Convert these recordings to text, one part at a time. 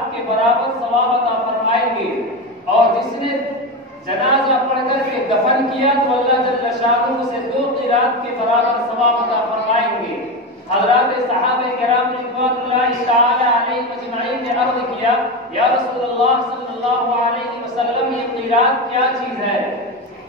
قرات کے برابر ثواب عطا فرمائیں گے، اور جس نے جنازہ پڑھ کر کے دفن کیا تو اللہ جل شانہ اسے 2 قرات کے برابر ثواب عطا فرمائیں گے۔ حضرات صحابہ کرام رضوان اللہ تعالی علیہم اجمعین نے عرض کیا، یا رسول اللہ صلی اللہ علیہ وسلم یہ قرات کیا چیز ہے؟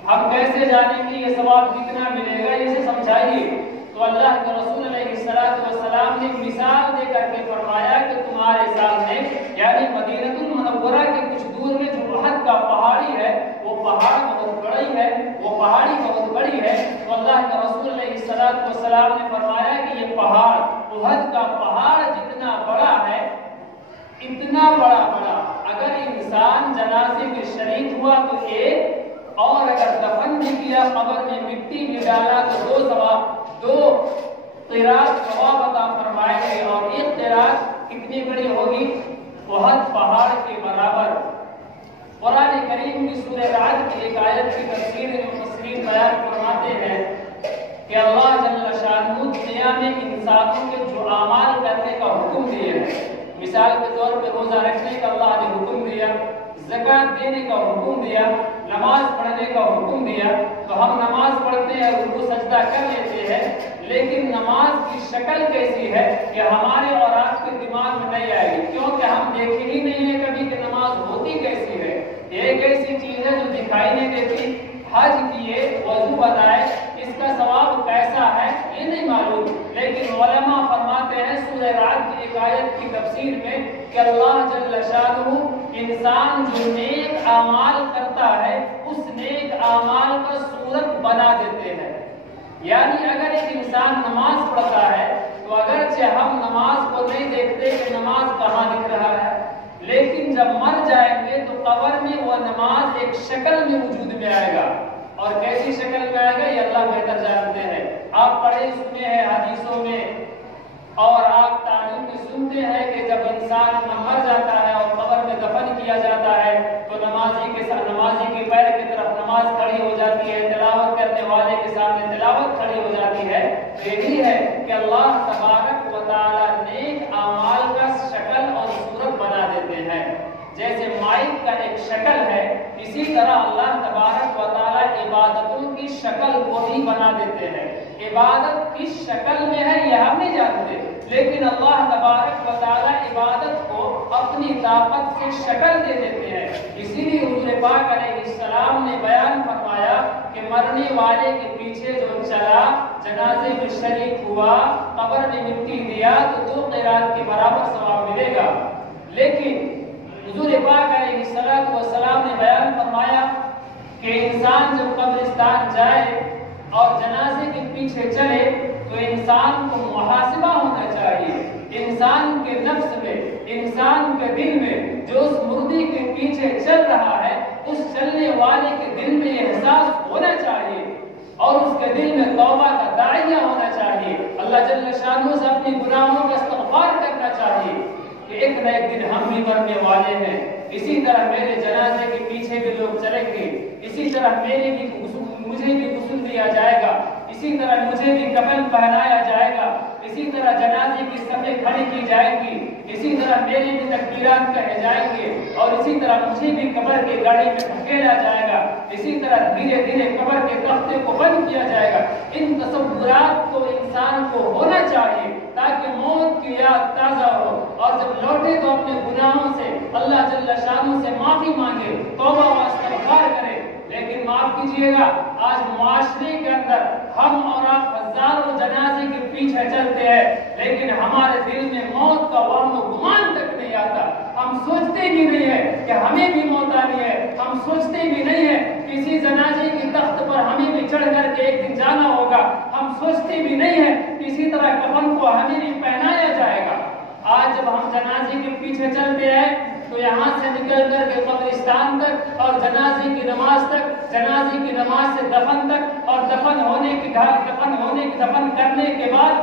ہم کیسے جانیں کہ یہ ثواب کتنا ملے گا، اسے سمجھائیے۔ تو اللہ کے رسول علیہ السلام نے مثال دے کر کے فرمایا کہ تمہارے سامنے یعنی مدینہ المنورہ کے کچھ دور میں جو احد کا پہاڑی ہے وہ پہاڑ بہت بڑی ہے، وہ پہاڑی بہت بڑی ہے۔ تو اللہ کے رسول علیہ السلام نے فرمایا کہ یہ پہاڑ احد کا پہاڑ جتنا بڑا ہے، اتنا بڑا اگر انسان جنازے میں شریک ہوا تو ایک، اور اگر دفن بھی کیا قبر میں مٹی بھی ڈالا تو 2 قرات ثواب عطا فرمائے گے، اور ایک قرات کتنی بڑی ہوگی؟ احد پہاڑ کے برابر۔ قرآن کریم کی سورہ رعد کی ایک آیت کی تفسیر مفسرین بیان فرماتے ہیں کہ اللہ جل شانہ دنیا میں انسانوں کے جو اعمال کرنے کا حکم دیا ہے، مثال کے طور پہ روزہ رکھنے کا اللہ نے حکم دیا، زکوٰۃ دینے کا حکم دیا، نماز پڑھنے کا حکم دیا، تو ہم نماز پڑھتے ہیں، رکوع سجدہ کر لیتے ہیں، لیکن نماز کی شکل کیسی ہے کہ ہمارے اور آپ کے دماغ میں نہیں آئے گی، کیونکہ ہم دیکھے ہی نہیں ہے کبھی کہ نماز ہوتی کیسی ہے۔ ایک ایسی چیز ہے جو دکھائی نہیں دیتی، حج کیے، وضو بتائے، اس کا ثواب کیسا ہے یہ نہیں معلوم، لیکن علماء فرماتے ہیں سورہ رعد کی ایک آیت کی تفسیر میں کہ اللہ جل شانہ انسان جو نیک اعمال کرتا ہے اس نیک اعمال کا صورت بنا دیتے ہیں۔ یعنی اگر ایک انسان نماز پڑھتا ہے تو اگرچہ ہم نماز کو نہیں دیکھتے کہ نماز کہاں دکھ رہا ہے، لیکن جب مر جائیں گے تو قبر میں وہ نماز ایک شکل میں وجود میں آئے گا، اور کیسی شکل میں آئے گا یہ اللہ بہتر جانتے ہیں۔ آپ پڑھے سنے ہیں حدیثوں میں اور آپ تعلیم میں سنتے ہیں کہ جب انسان مر جاتا ہے اور قبر میں دفن کیا جاتا ہے تو نمازی کے پیر کی طرف نماز کھڑی ہو جاتی ہے، تلاوت کرنے والے کے سامنے تلاوت کھڑی ہو جاتی ہے۔ تو یہی ہے کہ اللہ تبارک و تعالی نیک اعمال کا شکل اور صورت بنا دیتے ہیں۔ جیسے مائک کا ایک شکل ہے، اسی طرح اللہ تبارک و تعالی عبادتوں کی شکل کو بھی بنا دیتے ہیں۔ عبادت کس شکل میں ہے یہ ہم نہیں جانتے، لیکن اللہ تبارک و تعالی عبادت کو اپنی طاقت سے شکل دے دیتے ہیں۔ اسی لیے حضور پاک علیہ السلام نے بیان فرمایا کہ مرنے والے کے پیچھے جو چلا، جنازے میں شریک ہوا، قبر میں مٹی دیا تو 2 قرات کے برابر ثواب ملے گا۔ لیکن حضور پاک علیہ السلام نے بیان فرمایا کہ انسان جب قبرستان جائے اور جنازے کے پیچھے چلے تو انسان کو محاسبہ ہونا چاہیے، انسان کے نفس میں، انسان کے دل میں جو اس مردے کے پیچھے چل رہا ہے اس چلنے والے کے دل میں احساس ہونا چاہیے، اور اس کے دل میں توبہ کا داعیہ ہونا چاہیے، اللہ جل شانہ سے اپنی گناہوں کا استغفار کرنا چاہیے کہ ایک نہ ایک دن ہم بھی مرنے والے ہیں، اسی طرح میرے جنازے کے پیچھے بھی لوگ چلیں گے، اسی طرح مجھے بھی غسل دیا جائے گا، اسی طرح مجھے بھی کفن پہنایا جائے گا، اسی طرح جنازے کی صفیں کھڑی کی جائے گی، اسی طرح میرے بھی تکبیرات کہے جائیں گے، اور اسی طرح مجھے بھی قبر کی گاڑی میں دھکیلا جائے گا، اسی طرح دھیرے دھیرے قبر کے تختے کو بند کیا جائے گا۔ ان تصورات کو انسان کو ہونا چاہیے تاکہ موت کی یاد تازہ ہو، اور جب لوٹے تو اپنے گناہوں سے اللہ جل شانہ سے معافی مانگے، توبہ و استغفار کرے۔ لیکن معاف کیجئے گا، آج معاشرے کے اندر ہم اور آپ ہزاروں جنازے کے پیچھے چلتے ہیں، لیکن ہمارے دل میں موت کا وہم و گمان تک نہیں آتا، ہم سوچتے بھی نہیں ہے کہ ہمیں بھی موت آنی ہے، ہم سوچتے بھی نہیں ہے کسی جنازے کی تخت پر ہمیں بھی چڑھ کر کے ایک دن جانا ہوگا، ہم سوچتے بھی نہیں ہے کسی طرح کفن کو ہمیں بھی پہنایا جائے گا۔ آج جب ہم جنازے کے پیچھے چلتے ہیں تو یہاں سے نکل کر کے قبرستان تک اور جنازے کی نماز تک، جنازے کی نماز سے دفن تک، اور دفن کرنے کے بعد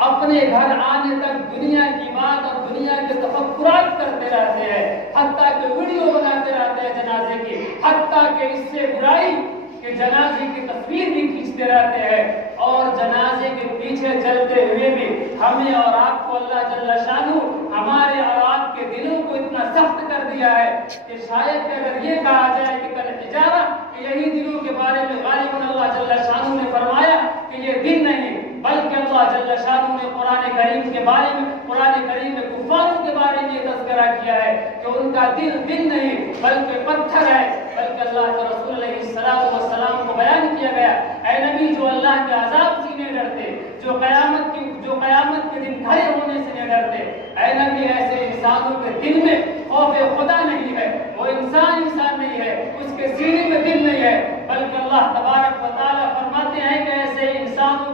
اپنے گھر آنے تک دنیا کی بات اور دنیا کے تفکرات کرتے رہتے ہیں، حتیٰ کہ ویڈیو بناتے رہتے ہیں جنازے کی، حتیٰ کہ اس سے برائی کہ جنازے کی تصویر بھی کھینچتے رہتے ہیں، اور جنازے کے پیچھے چلتے ہوئے بھی ہمیں اور آپ کو اللہ جل شانہ ہمارے اور آپ کے دلوں کو اتنا سخت کر دیا ہے کہ شاید کہ اگر یہ کہا جائے کہ کل اجارہ کہ یہی دلوں کے بارے میں غالباً اللہ جل شانہ نے فرمایا کہ یہ دل نہیں، بلکہ اللہ جل شانہ نے قرآن کریم کے بارے میں، قرآن کریم میں کفاروں کے بارے میں یہ تذکرہ کیا ہے کہ ان کا دل نہیں بلکہ پتھر ہے۔ بلکہ اللہ کے رسول علیہ السلام کو بیان کیا گیا، اے نبی جو اللہ کے عذاب سے نہیں ڈرتے، جو قیامت کے دن کھڑے ہونے سے نہیں ڈرتے، اے نبی ایسے انسانوں کے دل میں خوف خدا نہیں ہے، وہ انسان نہیں ہے، اس کے سینے میں دل نہیں ہے، بلکہ اللہ تبارک و تعالیٰ فرماتے ہیں کہ ایسے انسانوں